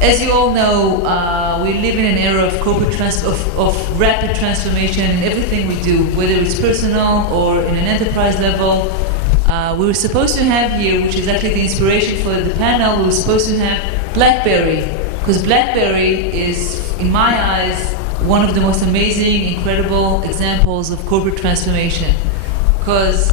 As you all know, we live in an era of of rapid transformation in everything we do, whether it's personal or in an enterprise level. We were supposed to have here, which is actually the inspiration for the panel, we were supposed to have BlackBerry, because BlackBerry is, in my eyes, one of the most amazing, incredible examples of corporate transformation. Because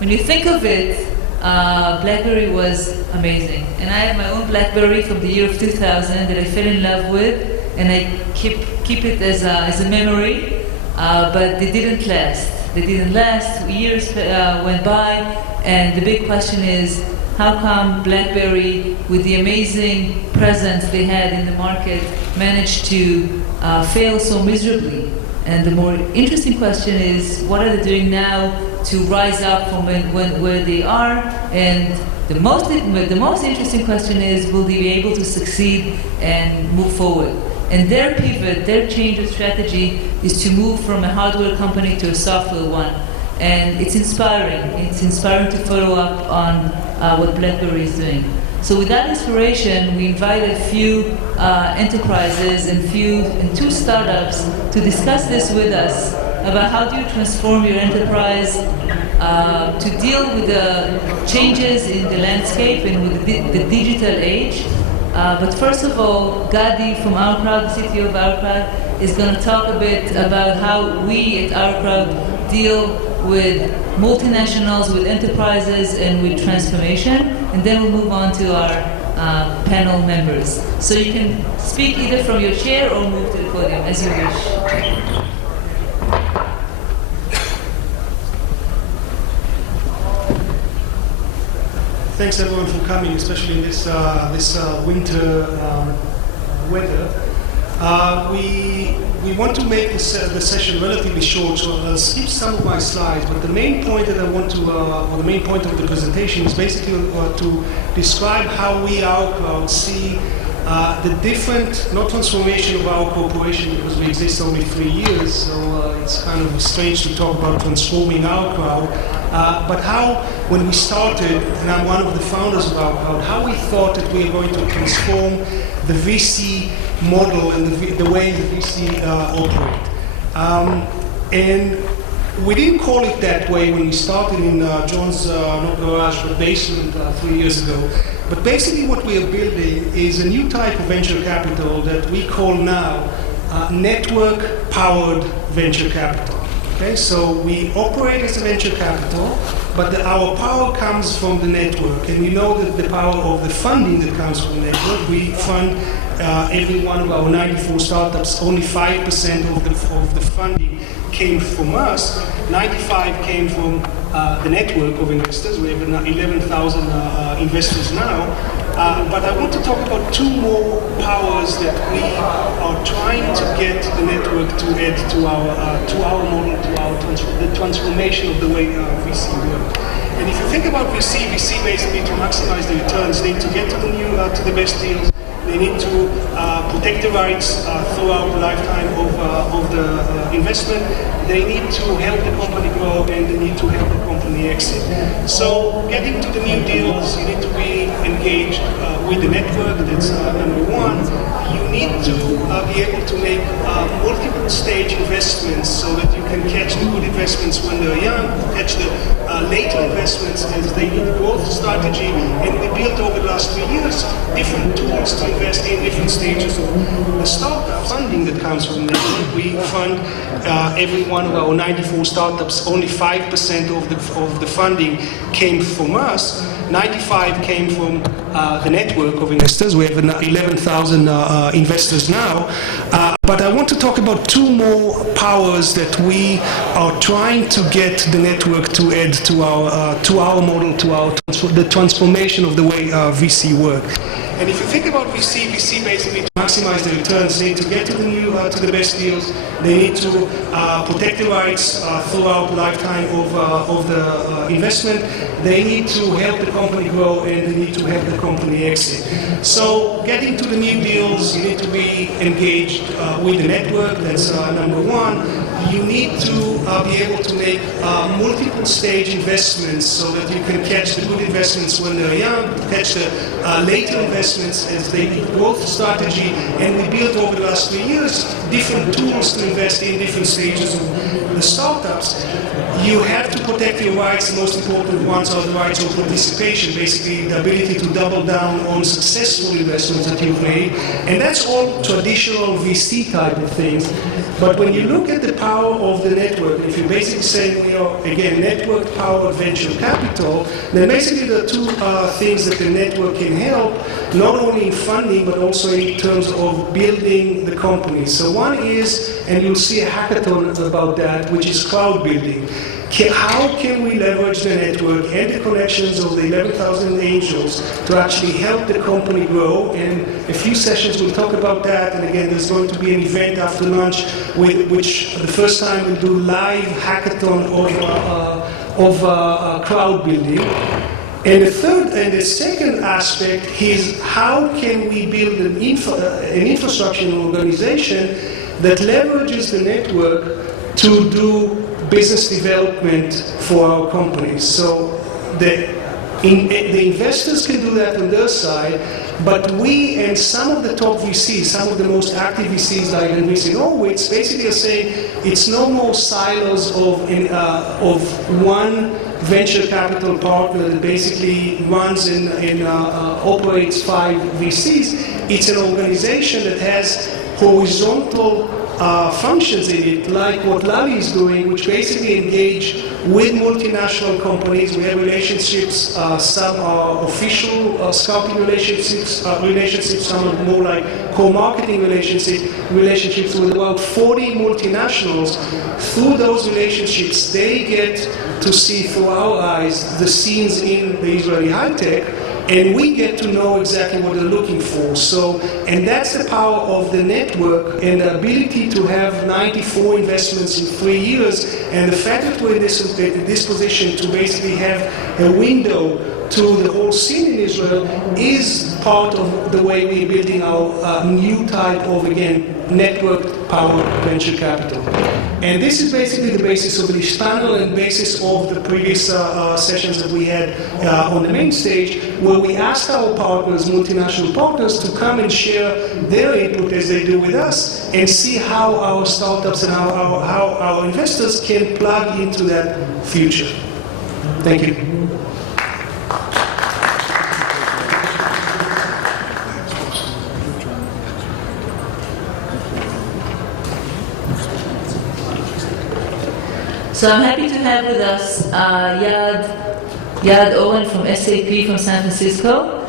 when you think of it, BlackBerry was amazing. And I have my own BlackBerry from the year of 2000 that I fell in love with, and I keep it as a memory, but they didn't last. They didn't last, years went by, and the big question is, how come BlackBerry, with the amazing presence they had in the market, managed to fail so miserably? And the more interesting question is, what are they doing now to rise up from where they are? And the most interesting question is, will they be able to succeed and move forward? And their pivot, their change of strategy is to move from a hardware company to a software one. And it's inspiring. It's inspiring to follow up on what BlackBerry is doing. So with that inspiration, we invited a few enterprises and two startups to discuss this with us about how do you transform your enterprise to deal with the changes in the landscape and with the digital age. But first of all, Gadi from OurCrowd, the CTO of OurCrowd, is going to talk a bit about how we at OurCrowd deal with multinationals, with enterprises, and with transformation. And then we'll move on to our panel members. So you can speak either from your chair or move to the podium, as you wish. Thanks everyone for coming, especially in this winter weather. We want to make the session relatively short, so I'll skip some of my slides. But the main point that I want to, or the main point of the presentation, is basically to describe how we, OurCrowd, see the different, not transformation of our corporation, because we exist only 3 years, so it's kind of strange to talk about transforming OurCrowd, but how, when we started, and I'm one of the founders of OurCrowd, how we thought that we are going to transform the VC model and the way the VC operate. And we didn't call it that way when we started in John's, not garage, but basement 3 years ago. But basically what we are building is a new type of venture capital that we call now network-powered venture capital. Okay, so we operate as a venture capital, but our power comes from the network. And you know that the power of the funding that comes from the network. We fund every one of our 94 startups. Only 5% of the funding came from us. 95 came from the network of investors. We have 11,000 investors now. But I want to talk about two more powers that we are trying to get the network to add to our model, to the transformation of the way VC work. And if you think about VC basically to maximize the returns, they need to get to the best deals. They need to protect the rights throughout the lifetime of the investment. They need to help the company grow, and they need to help the company exit. So getting to the new deals, you need to be engaged with the network. That's number one. You need to be able to make multiple stage investments so that you can catch the good investments when they're young, catch the later investments as they need growth strategy. And we built over the last 3 years different tools to invest in different stages of the startup funding that comes from the network. We fund every one of our 94 startups. Only 5% of the funding came from us. 95 came from the network of investors. We have 11,000 investors now. But I want to talk about two more powers that we are trying to get the network to add to our model, to the transformation of the way VC work. And if you think about VC basically to maximize the returns, they need to get to the best deals. They need to protect the rights throughout the lifetime of the investment. They need to help the company grow, and they need to help the company exit. So getting to the new deals, you need to be engaged with the network. That's number one. You need to be able to make multiple stage investments so that you can catch the good investments when they're young, catch the later investments as they need growth strategy. And we built over the last 3 years different tools to invest in different stages of the startups. You have to protect your rights. The most important ones are the rights of participation, basically the ability to double down on successful investments that you've made. And that's all traditional VC type of things. But when you look at the power of the network, if you basically say we are, again, network-powered venture capital, then basically there are two things that the network can help, not only in funding, but also in terms of building the company. So one is, and you'll see a hackathon about that, which is cloud building. How can we leverage the network and the connections of the 11,000 angels to actually help the company grow? And a few sessions will talk about that. And again, there's going to be an event after lunch, which the first time we'll do live hackathon of crowd building. And the second aspect is how can we build an infrastructure and organization that leverages the network to do business development for our companies. So the investors can do that on their side, but we and some of the top VCs, some of the most active VCs like VC Norwich, basically are saying it's no more silos of one venture capital partner that basically runs and operates 5 VCs. It's an organization that has horizontal functions in it, like what Laly is doing, which basically engage with multinational companies. We have relationships, some are official scouting relationships, some are more like co-marketing relationships with about 40 multinationals. Through those relationships, they get to see through our eyes the scenes in the Israeli high tech, and we get to know exactly what they're looking for. So, and that's the power of the network and the ability to have 94 investments in 3 years, and the fact that we're in this position to basically have a window to the whole scene in Israel is part of the way we're building our new type of, again, network-powered venture capital. And this is basically the basis of this panel and basis of the previous sessions that we had on the main stage, where we asked our partners, multinational partners, to come and share their input as they do with us and see how our startups and how our investors can plug into that future. Thank you. So I'm happy to have with us Yaad Oren from SAP from San Francisco.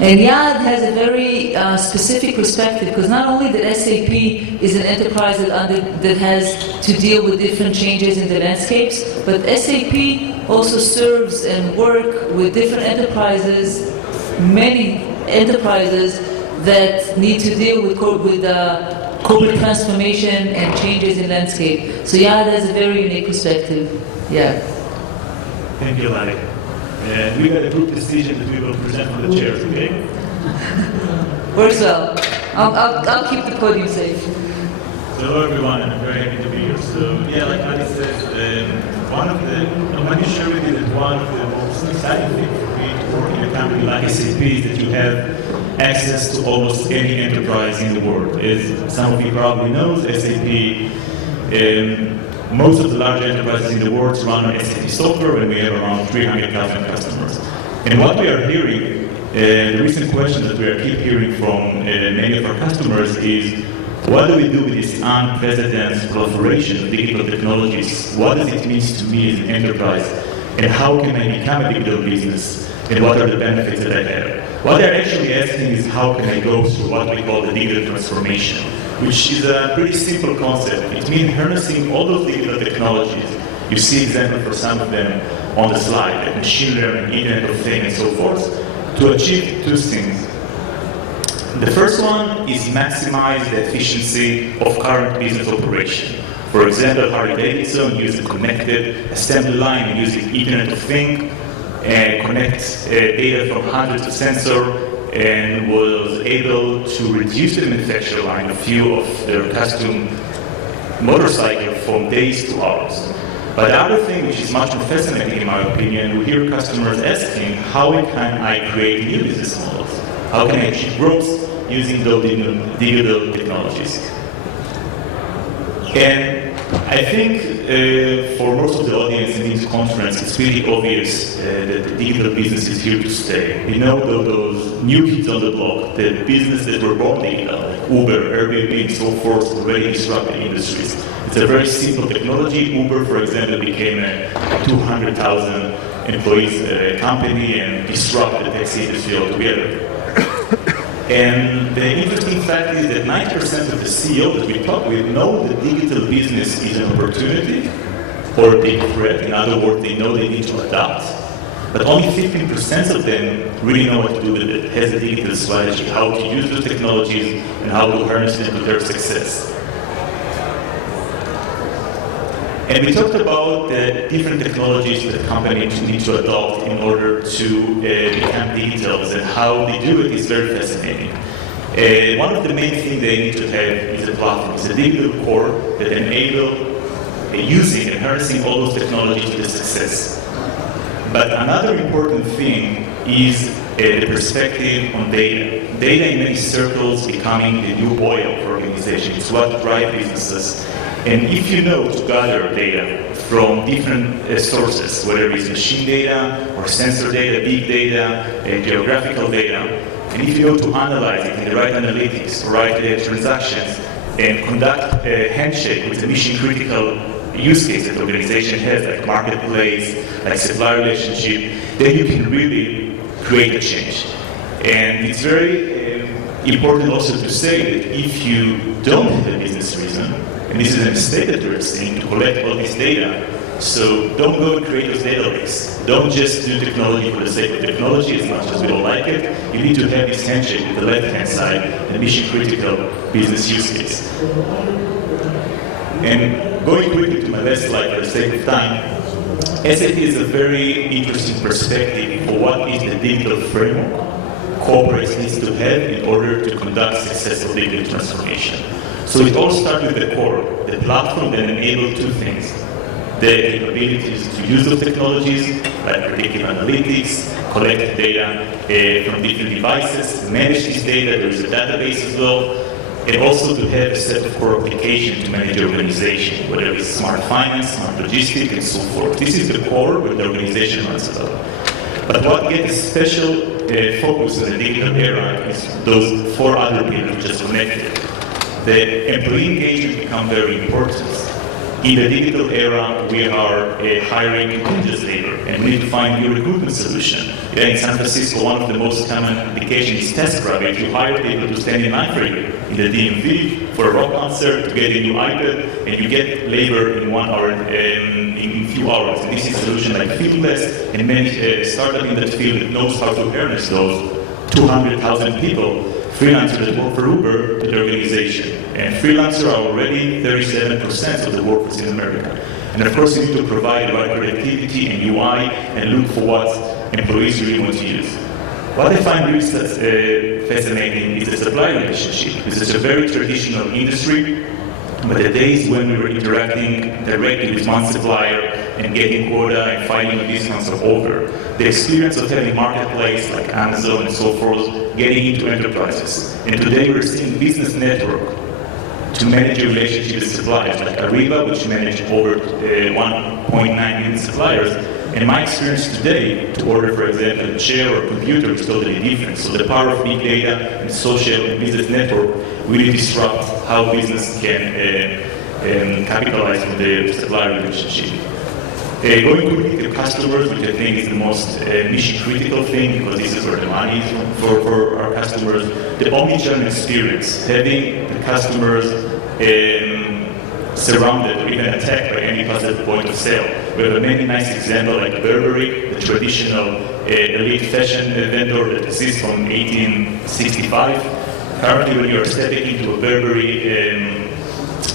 And Yaad has a very specific perspective, because not only that SAP is an enterprise that has to deal with different changes in the landscapes, but SAP also serves and work with different enterprises, many enterprises that need to deal with corporate transformation and changes in landscape. So Yaad has a very unique perspective. Yeah. Thank you, Laly. And we got a group decision that we will present from the chairs, okay? Works well. I'll keep the podium safe. So hello everyone, and I'm very happy to be here. So yeah, like Gadi says, I want to share with you that one of the most exciting things for me to work in a company like SAP is that you have access to almost any enterprise in the world. As some of you probably know, SAP, most of the large enterprises in the world run on SAP software, and we have around 300,000 customers. And what we are hearing, the recent question that we keep hearing from many of our customers is, what do we do with this unprecedented proliferation of digital technologies? What does it mean to me as an enterprise? And how can I become a digital business? And what are the benefits that I have? What they're actually asking is, how can I go through what we call the digital transformation, which is a pretty simple concept. It means harnessing all those digital technologies. You see examples for some of them on the slide, like machine learning, Internet of Things, and so forth, to achieve 2 things. The first one is maximize the efficiency of current business operation. For example, Harley-Davidson uses a connected assembly line using Internet of Things, connects data from hundreds of sensors and was able to reduce the manufacture line, a few of their custom motorcycles, from days to hours. But the other thing, which is much more fascinating in my opinion, we hear customers asking, how can I create new business models? How can I achieve growth using those digital technologies? And I think for most of the audience in this conference, it's really obvious that the digital business is here to stay. We know those new kids on the block, the business that were born digital, like Uber, Airbnb, and so forth, already disrupted industries. It's a very simple technology. Uber, for example, became a 200,000 employees company and disrupted the taxi industry altogether. And the interesting fact is that 90% of the CEOs that we talk with know that digital business is an opportunity or a big threat. In other words, they know they need to adapt. But only 15% of them really know what to do with it, has a digital strategy, how to use the technologies and how to harness them to their success. And we talked about the different technologies that companies need to adopt in order to become digital, and how they do it is very fascinating. One of the main things they need to have is a platform. It's a digital core that enables using and harnessing all those technologies to the success. But another important thing is the perspective on data. Data in many circles becoming the new oil for organizations. It's what drives businesses. And if you know to gather data from different sources, whether it's machine data or sensor data, big data, geographical data, and if you know to analyze it in the right analytics, right transactions, and conduct a handshake with a mission-critical use case that the organization has, like marketplace, like supply relationship, then you can really create a change. And it's very important also to say that if you don't have a business reason, and this is a mistake that we're seeing, to collect all this data. So don't go and create those data lakes. Don't just do technology for the sake of technology, as much as we don't like it. You need to have this handshake with the left-hand side, the mission-critical business use case. And going quickly to my last slide for the sake of time, SAP is a very interesting perspective for what is the digital framework corporates need to have in order to conduct successful digital transformation. So it all starts with the core, the platform that enables two things. The capabilities to use those technologies, like predictive analytics, collect data from different devices, manage this data, there is a database as well, and also to have a set of core applications to manage the organization, whether it's smart finance, smart logistics, and so forth. This is the core where the organization runs about. But what gets special focus in the digital era is those four other pillars just connected. The employee engagement becomes very important. In the digital era, we are hiring contingent labor, and we need to find new recruitment solution. In San Francisco, one of the most common applications is TaskRabbit. You hire people to stand in line for you in the DMV for a rock concert, to get a new iPad, and you get labor in 1 hour, in a few hours. And this is a solution like Fieldless, and many startup in that field that knows how to harness those 200,000 people, freelancers that work for Uber, to the organization. And freelancers are already 37% of the workforce in America. And of course, you need to provide the right productivity and UI and look for what employees really want to use. What I find really fascinating is the supply relationship. This is a very traditional industry, but the days when we were interacting directly with one supplier and getting quota and fighting on discounts are over. The experience of having marketplace like Amazon and so forth, getting into enterprises. And today we're seeing business network to manage a relationship with suppliers, like Ariba, which manage over 1.9 million suppliers. And my experience today, to order, for example, a chair or a computer is totally different. So the power of big data and social and business network really disrupt how business can capitalize on the supplier relationship. Going quickly to customers, which I think is the most mission-critical thing, because this is where the money is for our customers. The omnichannel experience, having the customers surrounded or even attacked by any possible point of sale. We have a many nice example like Burberry, the traditional elite fashion vendor that exists from 1865. Currently, when you are stepping into a Burberry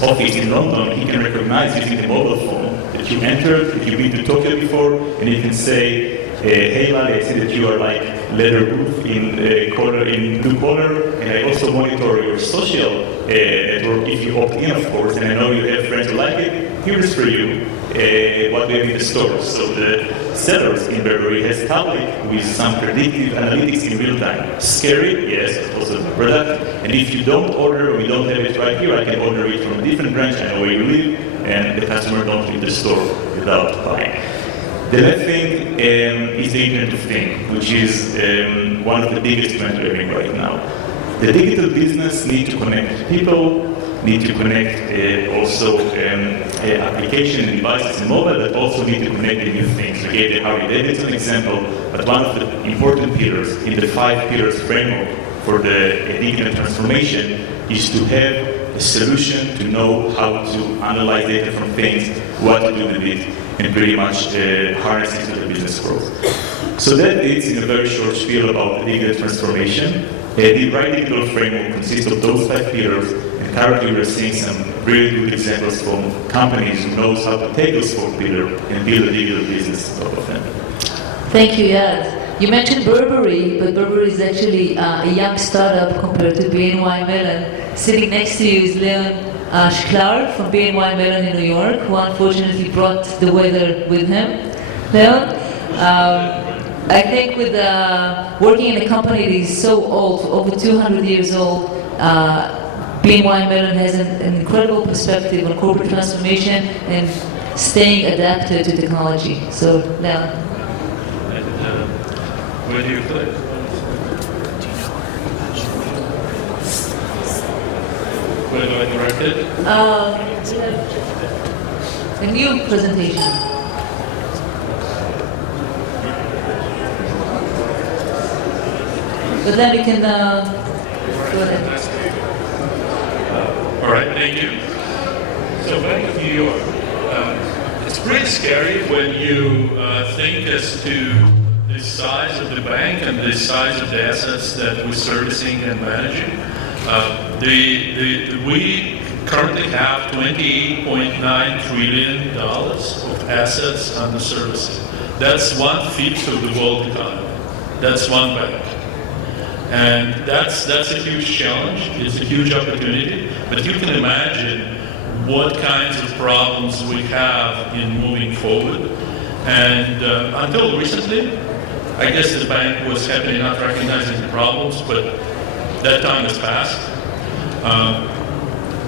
office in London, he can recognize using the mobile phone you entered, if you've been to Tokyo before, and you can say, hey Laly, I see that you are like leather booth in blue collar, and I also monitor your social network if you opt in, of course, and I know you have friends who like it. Here's for you what we have in the store. So the sellers in Burberry has tablet with some predictive analytics in real time. Scary, yes, it's also a product. And if you don't order or you don't have it right here, I can order it from a different branch. I know where you live, and the customer don't leave the store without buying. The last thing is the Internet of Things, which is one of the biggest trends we're having right now. The digital business needs to connect people, need to connect also application and devices and mobile, but also need to connect the new things. We gave the Harry Davidson example, but one of the important pillars in the 5 pillars framework for the digital transformation is to have a solution to know how to analyze data from things, what to do with it, and pretty much harness it to the business growth. So that is in a very short spiel about the digital transformation. The right digital framework consists of those 5 pillars, and currently we're seeing some really good examples from companies who knows how to take those 4 pillars and build a digital business on top of them. Thank you, Yaad. You mentioned Burberry, but Burberry is actually a young startup compared to BNY Mellon. Sitting next to you is Shklar from BNY Mellon in New York, who unfortunately brought the weather with him. Leon, I think with working in a company that is so old, over 200 years old, BNY Mellon has an incredible perspective on corporate transformation and staying adapted to technology. So, Leon. Where do you click? Where do I direct it? A new presentation. But then we can go ahead. All right, thank you. So back to New York. It's pretty scary when you think as to the size of the bank and the size of the assets that we're servicing and managing. We currently have $28.9 trillion of assets under servicing. That's 1/5 of the world economy. That's one bank. And that's a huge challenge. It's a huge opportunity. But you can imagine what kinds of problems we have in moving forward. And until recently, I guess the bank was happy not recognizing the problems, but that time has passed.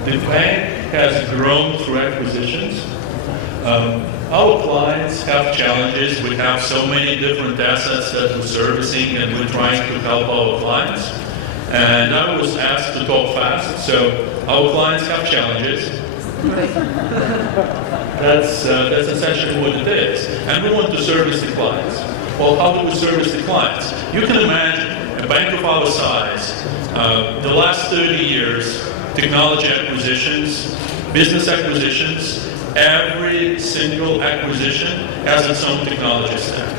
The bank has grown through acquisitions. Our clients have challenges. We have so many different assets that we're servicing, and we're trying to help our clients. And I was asked to talk fast, so our clients have challenges. That's essentially what it is. And we want to service the clients. Well, how do we service the clients? You can imagine a bank of our size, the last 30 years, technology acquisitions, business acquisitions, every single acquisition has its own technology stack.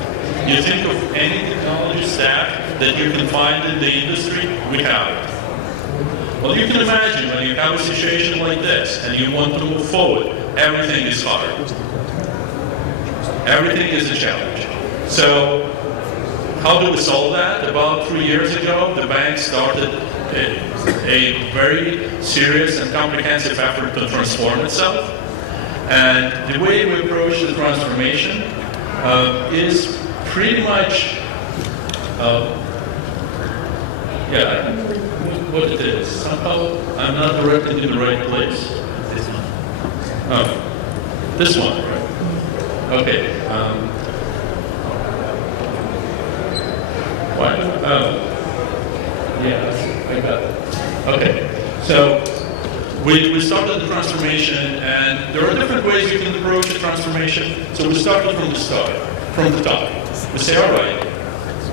You think of any technology stack that you can find in the industry, we have it. Well, you can imagine when you have a situation like this and you want to move forward, everything is hard. Everything is a challenge. So, how do we solve that? About 3 years ago, the bank started a very serious and comprehensive effort to transform itself. And the way we approach the transformation is pretty much, what it is. Somehow I'm not directed in the right place. This one. Oh, this one, right? Okay. Why? Yeah, I got it. Okay. So we started the transformation, and there are different ways you can approach a transformation. So we started from the start, from the top. We say, all right,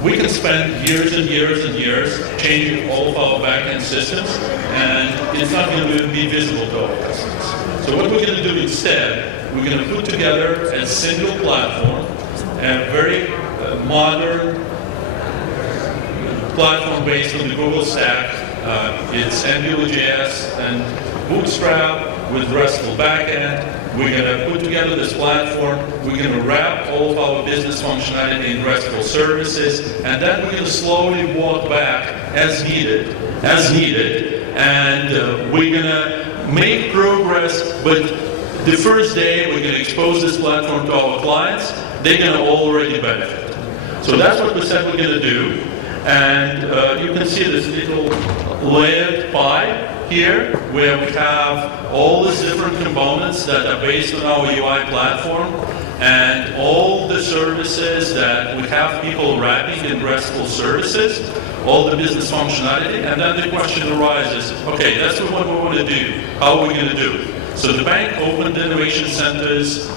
we can spend years and years and years changing all of our back-end systems, and it's not going to be visible to our customers. So what we're going to do instead, we're going to put together a single platform, a very modern platform based on the Google stack. It's AngularJS and Bootstrap with RESTful backend. We're going to put together this platform. We're going to wrap all of our business functionality in RESTful services, and then we're going to slowly walk back as needed, and we're going to make progress. But the first day we're going to expose this platform to our clients, they're going to already benefit. So that's what we said we're going to do. And you can see this little layered pie here, where we have all these different components that are based on our UI platform, and all the services that we have people wrapping in RESTful services, all the business functionality, and then the question arises, okay, that's what we want to do. How are we going to do it? So the bank opened innovation centers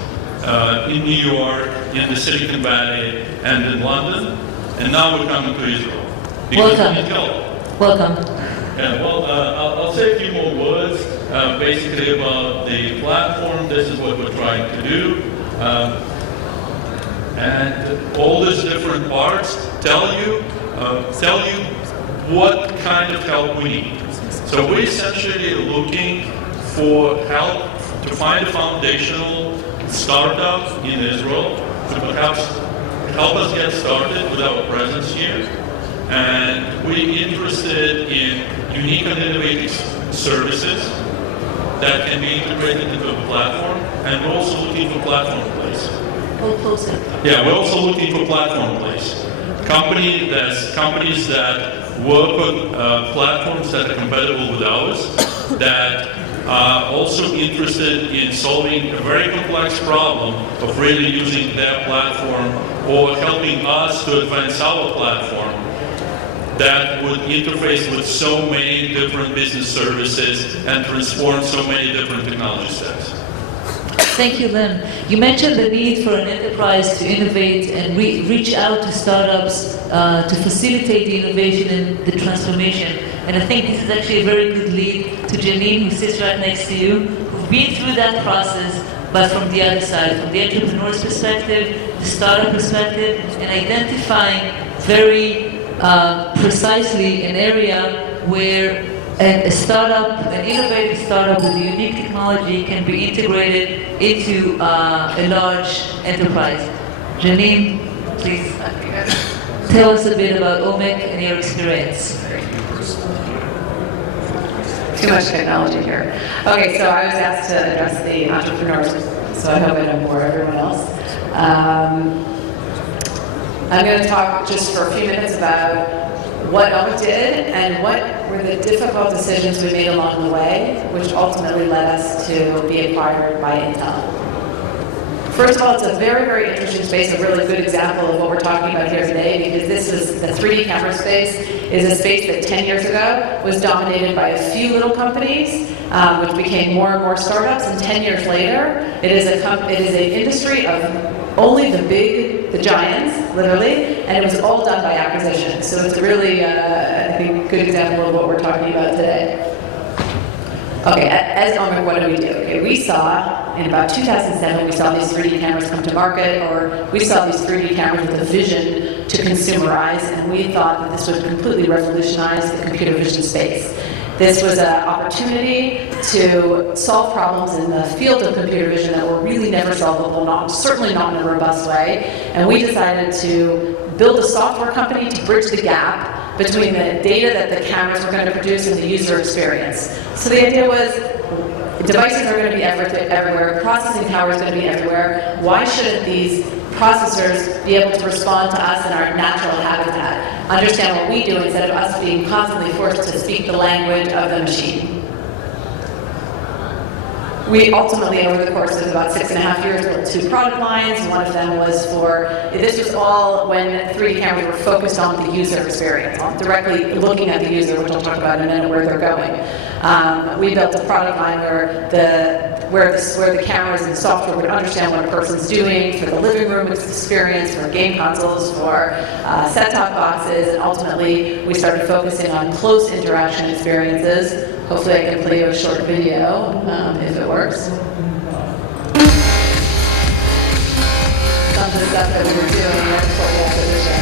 in New York, in the Silicon Valley, and in London, and now we're coming to Israel. Welcome. Yeah, well, I'll say a few more words, basically about the platform. This is what we're trying to do. And all these different parts tell you what kind of help we need. So we're essentially looking for help to find a foundational startup in Israel to perhaps help us get started with our presence here. And we're interested in unique and innovative services that can be integrated into a platform, and we're also looking for platform plays. Yeah, we're also looking for platform plays. Companies that work on platforms that are compatible with ours, that are also interested in solving a very complex problem of really using their platform or helping us to advance our platform that would interface with so many different business services and transform so many different technology stacks. Thank you, Len. You mentioned the need for an enterprise to innovate and reach out to startups to facilitate the innovation and the transformation. And I think this is actually a very good lead to Janine, who sits right next to you, who've been through that process, but from the other side, from the entrepreneur's perspective, the startup perspective, and identifying very precisely an area where a startup, an innovative startup with a unique technology can be integrated into a large enterprise. Janine, please tell us a bit about Omek and your experience. Too much technology here. Okay, so I was asked to address the entrepreneurs, so I hope I don't bore everyone else. I'm going to talk just for a few minutes about what Omek did and what were the difficult decisions we made along the way, which ultimately led us to be acquired by Intel. First of all, it's a very, very interesting space, a really good example of what we're talking about here today, because this is the 3D camera space is a space that 10 years ago was dominated by a few little companies, which became more and more startups, and 10 years later, it is an industry of only the giants, literally, and it was all done by acquisition. So it's a really, I think, good example of what we're talking about today. Okay, as Omek, what do we do? Okay, we saw, in about 2007, we saw these 3D cameras come to market, or we saw these 3D cameras with a vision to consumerize, and we thought that this would completely revolutionize the computer vision space. This was an opportunity to solve problems in the field of computer vision that were really never solvable, certainly not in a robust way, and we decided to build a software company to bridge the gap between the data that the cameras were going to produce and the user experience. So the idea was, devices are going to be everywhere, processing power is going to be everywhere. Why shouldn't these processors be able to respond to us in our natural habitat, understand what we do instead of us being constantly forced to speak the language of the machine? We ultimately, over the course of about 6.5 years, built 2 product lines. One of them was this was all when 3D cameras were focused on the user experience, directly looking at the user, which I'll talk about in a minute, where they're going. We built a product line where the cameras and the software would understand what a person's doing for the living room experience, for game consoles, for set-top boxes, and ultimately we started focusing on close interaction experiences. Hopefully I can play you a short video, if it works. Some of the stuff that we were doing right before the acquisition.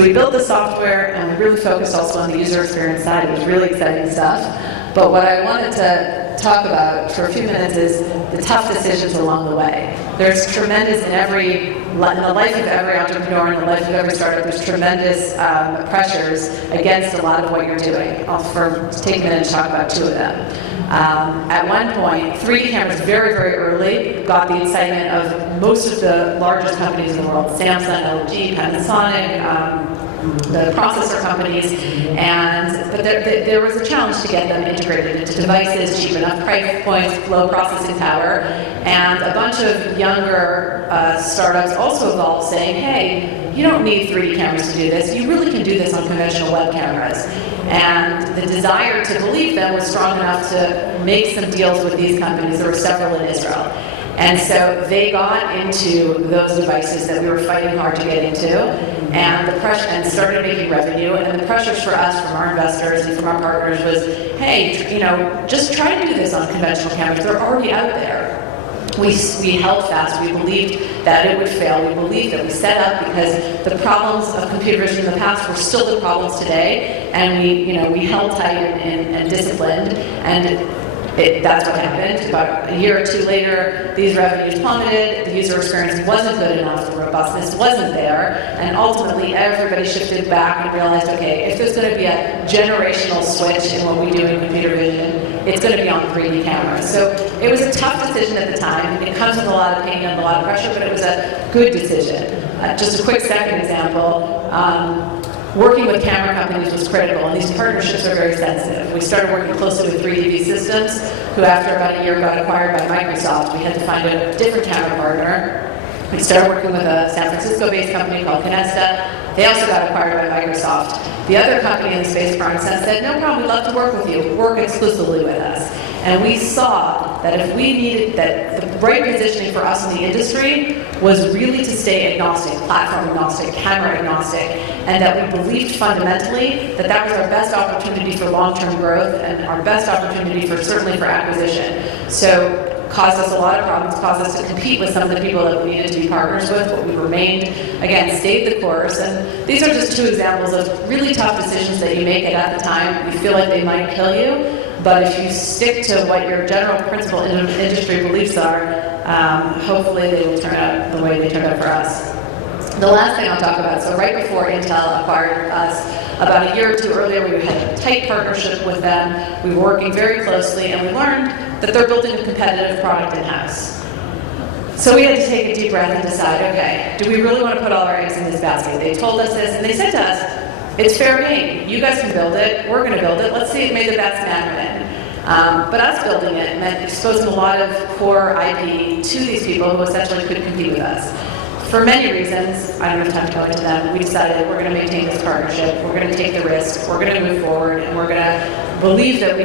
So we built the software, and we really focused also on the user experience side. It was really exciting stuff. But what I wanted to talk about for a few minutes is the tough decisions along the way. There's tremendous, in the life of every entrepreneur, in the life of every startup, there's tremendous pressures against a lot of what you're doing. I'll take a minute to talk about two of them. At one point, 3D cameras very, very early got the excitement of most of the largest companies in the world, Samsung, LG, Panasonic, the processor companies, but there was a challenge to get them integrated into devices, cheap enough price points, low processing power, and a bunch of younger startups also evolved saying, hey, you don't need 3D cameras to do this, you really can do this on conventional web cameras. And the desire to believe them was strong enough to make some deals with these companies. There were several in Israel. And so they got into those devices that we were fighting hard to get into, and the pressure, and started making revenue. And the pressures for us, from our investors and from our partners, was, hey, just try to do this on conventional cameras. They're already out there. We held fast. We believed that it would fail. We believed that we set up because the problems of computer vision in the past were still the problems today, and we held tight and disciplined, and that's what happened. About a year or two later, these revenues plummeted, the user experience wasn't good enough, the robustness wasn't there, and ultimately everybody shifted back and realized, okay, if there's going to be a generational switch in what we do in computer vision, it's going to be on 3D cameras. So it was a tough decision at the time. It comes with a lot of pain and a lot of pressure, but it was a good decision. Just a quick second example. Working with camera companies was critical, and these partnerships are very sensitive. We started working closely with 3DV Systems, who after about a year got acquired by Microsoft. We had to find a different camera partner. We started working with a San Francisco-based company called Kinesta. They also got acquired by Microsoft. The other company in the space, Parnasset, said, no problem, we'd love to work with you. Work exclusively with us. And we saw that if we needed, that the right positioning for us in the industry was really to stay agnostic, platform agnostic, camera agnostic, and that we believed fundamentally that that was our best opportunity for long-term growth and our best opportunity certainly for acquisition. So caused us a lot of problems, caused us to compete with some of the people that we needed to be partners with, but we remained, again, stayed the course. And these are just two examples of really tough decisions that you make at the time. You feel like they might kill you, but if you stick to what your general principle industry beliefs are, hopefully they will turn out the way they turned out for us. The last thing I'll talk about, so right before Intel acquired us, about a year or two earlier, we had a tight partnership with them. We were working very closely, and we learned that they're building a competitive product in-house. So we had to take a deep breath and decide, okay, do we really want to put all our eggs in this basket? They told us this, and they said to us, it's fair game. You guys can build it. We're going to build it. Let's see if may the best man win. But us building it meant exposing a lot of core IP to these people who essentially couldn't compete with us. For many reasons, I don't have time to go into them, we decided we're going to maintain this partnership, we're going to take the risk, we're going to move forward, and we're going to believe that we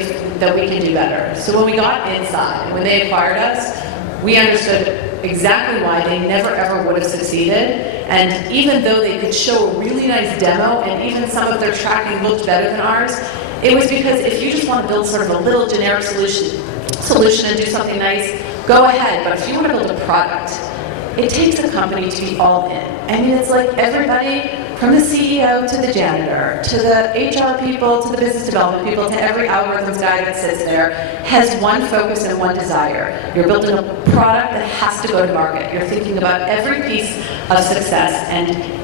can do better. So when we got inside, when they acquired us, we understood exactly why they never ever would have succeeded. And even though they could show a really nice demo, and even some of their tracking looked better than ours, it was because if you just want to build sort of a little generic solution and do something nice, go ahead. But if you want to build a product, it takes a company to be all in. I mean, it's like everybody from the CEO to the janitor, to the HR people, to the business development people, to every algorithms guy that sits there, has one focus and one desire. You're building a product that has to go to market. You're thinking about every piece of success. And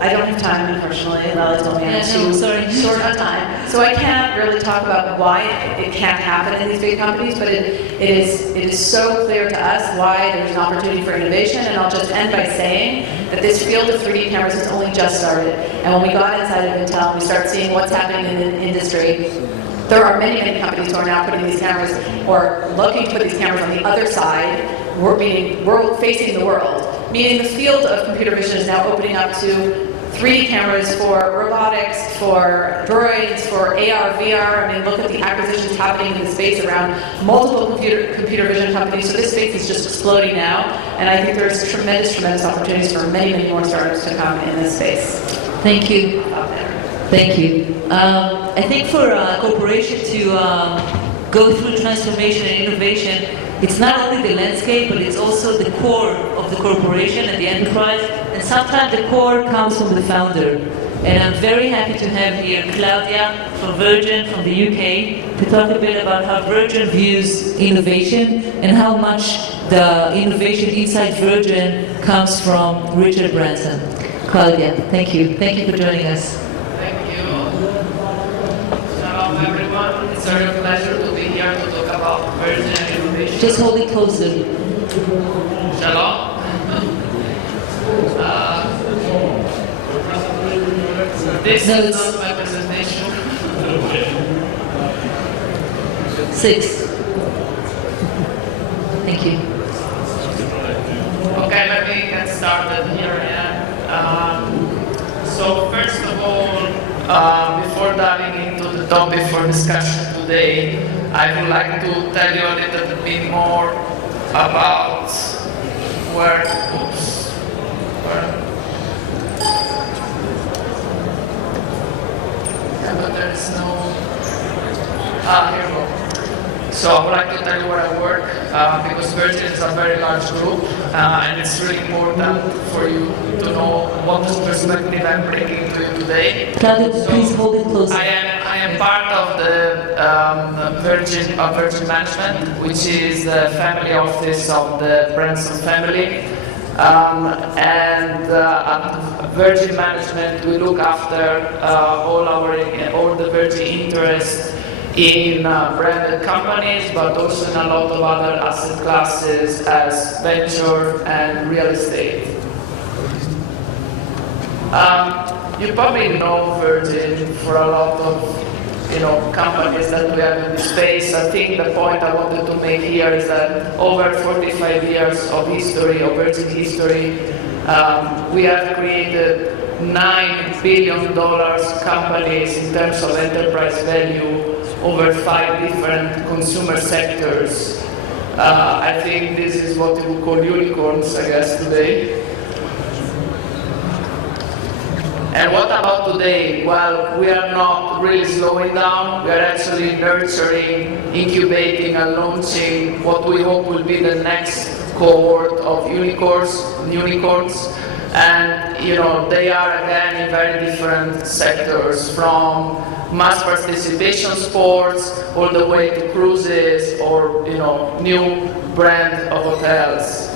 I don't have time, unfortunately. Laly told me I'm too short on time. So I can't really talk about why it can't happen in these big companies, but it is so clear to us why there's an opportunity for innovation. And I'll just end by saying that this field of 3D cameras has only just started. And when we got inside of Intel, we start seeing what's happening in the industry. There are many, many companies who are now putting these cameras, or looking to put these cameras on the other side, meaning facing the world. Meaning the field of computer vision is now opening up to 3D cameras for robotics, for droids, for AR, VR. I mean, look at the acquisitions happening in the space around multiple computer vision companies. So this space is just exploding now. And I think there's tremendous, tremendous opportunities for many, many more startups to come in this space. Thank you. Thank you. I think for a corporation to go through transformation and innovation, it's not only the landscape, but it's also the core of the corporation and the enterprise. And and sometimes the core comes from the founder. And I'm very happy to have here Claudia from Virgin from the UK to talk a bit about how Virgin views innovation and how much the innovation inside Virgin comes from Richard Branson. Claudia, thank you. Thank you for joining us. Thank you. Shalom, everyone. It's a real pleasure to be here to talk about Virgin and innovation. Just hold it closer. Shalom. This is not my presentation. 6. Thank you. Okay, let me get started here. So first of all, before diving into the topic for discussion today, I would like to tell you a little bit more about but there is no... here we go. So I would like to tell you where I work, because Virgin is a very large group, and it's really important for you to know what perspective I'm bringing to you today. Claudia, please hold it closer. I am part of the Virgin Management, which is the family office of the Branson family. At Virgin Management, we look after all the Virgin interests in branded companies, but also in a lot of other asset classes as venture and real estate. You probably know Virgin for a lot of companies that we have in this space. I think the point I wanted to make here is that over 45 years of history, of Virgin history, we have created $9 billion companies in terms of enterprise value over 5 different consumer sectors. I think this is what we would call unicorns, I guess, today. And what about today? Well, we are not really slowing down. We are actually nurturing, incubating, and launching what we hope will be the next cohort of unicorns. And they are again in very different sectors, from mass participation sports all the way to cruises or new brand of hotels.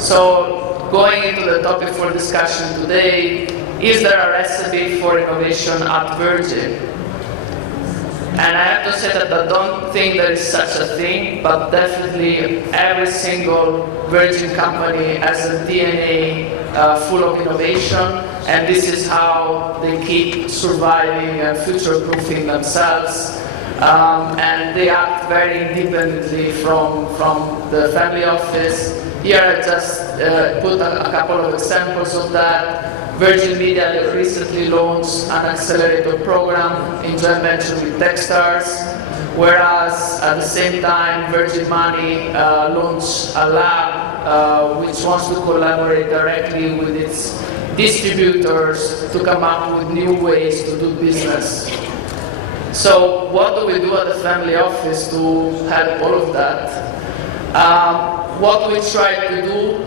So, going into the topic for discussion today, is there a recipe for innovation at Virgin? And I have to say that I don't think there is such a thing, but definitely every single Virgin company has a DNA full of innovation, and this is how they keep surviving and future-proofing themselves. And they act very independently from the family office. Here I just put a couple of examples of that. Virgin Media recently launched an accelerator program in joint venture with Techstars, whereas at the same time Virgin Money launched a lab which wants to collaborate directly with its distributors to come up with new ways to do business. So what do we do at the family office to help all of that? What we try to do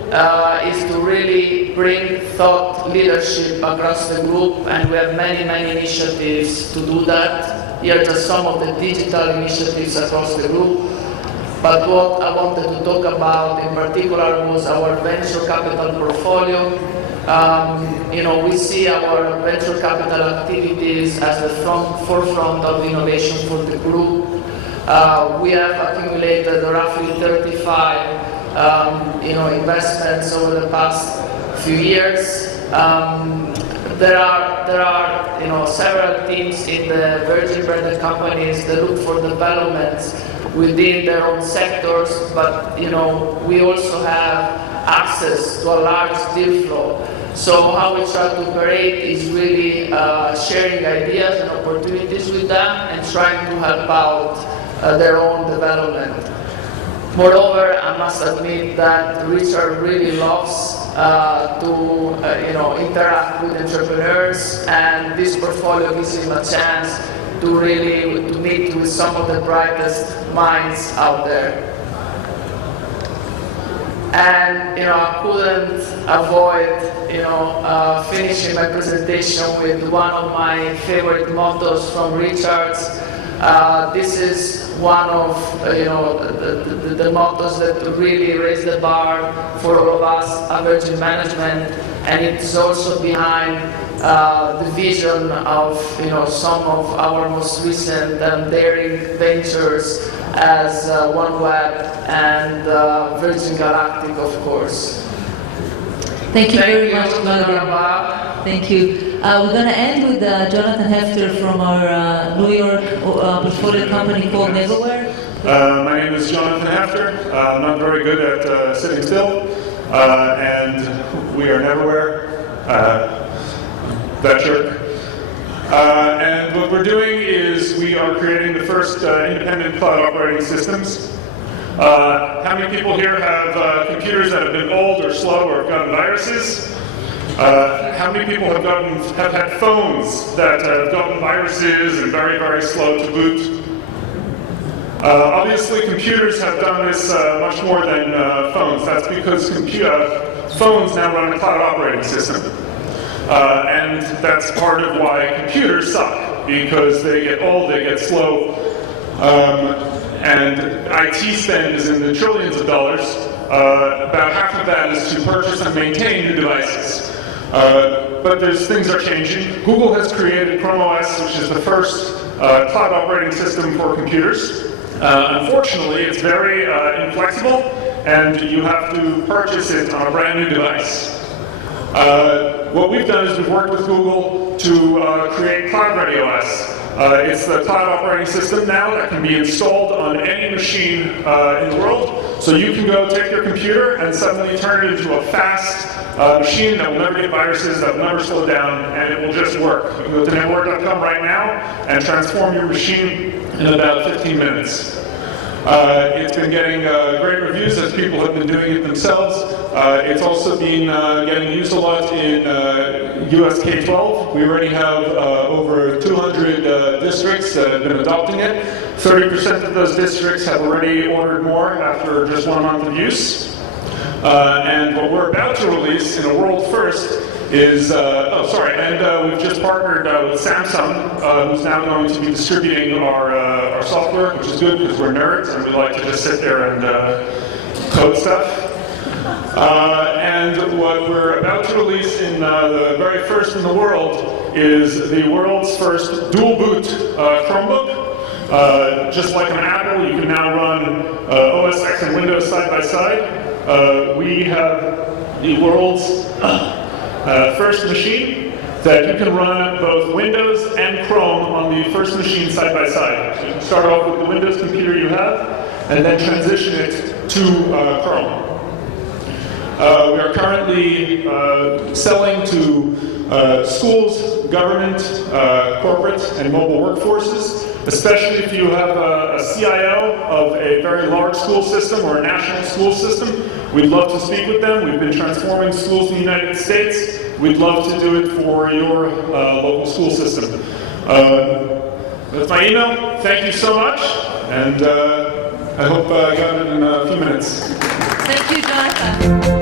is to really bring thought leadership across the group, and we have many initiatives to do that. Here are just some of the digital initiatives across the group. But what I wanted to talk about in particular was our venture capital portfolio. We see our venture capital activities as the forefront of innovation for the group. We have accumulated roughly 35 investments over the past few years. There are several teams in the Virgin branded companies that look for developments within their own sectors, but we also have access to a large deal flow. So how we try to operate is really sharing ideas and opportunities with them and trying to help out their own development. Moreover, I must admit that Richard really loves to interact with entrepreneurs, and this portfolio gives him a chance to meet with some of the brightest minds out there. And I couldn't avoid finishing my presentation with one of my favorite mottos from Richard's. This is one of the mottos that really raise the bar for all of us at Virgin Management, and it's also behind the vision of some of our most recent and daring ventures as OneWeb and Virgin Galactic, of course. Thank you very much, Claudia. Claudia. Thank you. We're going to end with Jonathan Hefter from our New York portfolio company called Neverware. My name is Jonathan Hefter. I'm not very good at sitting still, and we are Neverware. That jerk. And what we're doing is we are creating the first independent cloud operating systems. How many people here have computers that have been old or slow or have gotten viruses? How many people have had phones that have gotten viruses and very, very slow to boot? Obviously, computers have done this much more than phones. That's because phones now run a cloud operating system. And that's part of why computers suck, because they get old, they get slow, and IT spend is in the trillions of dollars. About half of that is to purchase and maintain new devices. But things are changing. Google has created Chrome OS, which is the first cloud operating system for computers. Unfortunately, it's very inflexible, and you have to purchase it on a brand new device. What we've done is we've worked with Google to create Cloud Ready OS. It's the cloud operating system now that can be installed on any machine in the world. So you can go take your computer and suddenly turn it into a fast machine that will never get viruses, that will never slow down, and it will just work. You can go to Neverware.com right now and transform your machine in about 15 minutes. It's been getting great reviews as people have been doing it themselves. It's also been getting used a lot in US K-12. We already have over 200 districts that have been adopting it. 30% of those districts have already ordered more after just 1 month of use. And what we're about to release in a world first is, we've just partnered with Samsung, who's now going to be distributing our software, which is good because we're nerds and we like to just sit there and code stuff. And what we're about to release in the very first in the world is the world's first dual boot Chromebook. Just like an Apple, you can now run OS X and Windows side by side. We have the world's first machine that you can run both Windows and Chrome on the first machine side by side. So you can start off with the Windows computer you have and then transition it to Chrome. We are currently selling to schools, government, corporate, and mobile workforces, especially if you have a CIO of a very large school system or a national school system. We'd love to speak with them. We've been transforming schools in the United States. We'd love to do it for your local school system. That's my email. Thank you so much, and I hope I got it in a few minutes. Thank you, Jonathan.